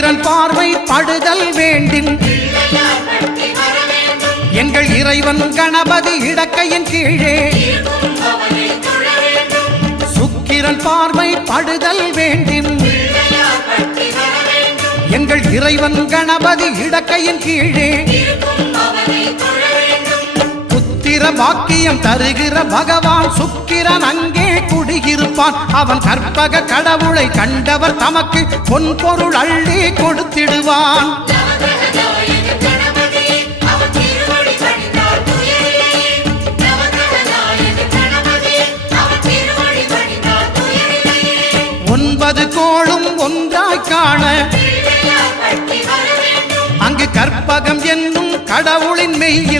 சுக்கிரன் பார்வை படுதல் வேண்டின் எங்கள் இறைவன் கணபதி இடக்கையின் கீழே சுக்கிரன் பார்வை படுதல் வேண்டின் எங்கள் இறைவன் கணபதி இடக்கையின் கீழே புத்திர பாக்கியம் தருகிற பகவான் சுக்கிரன் அங்கே குடியிருப்பான். அவன் கற்பக கடவுளை கண்டவர் தமக்கு பொன் பொருள் அள்ளி கொடுத்திடுவான். ஒன்பது கோளும் ஒன்றாய் காண அங்கு கற்பகம் என்னும் கடவுளின் மெய்ய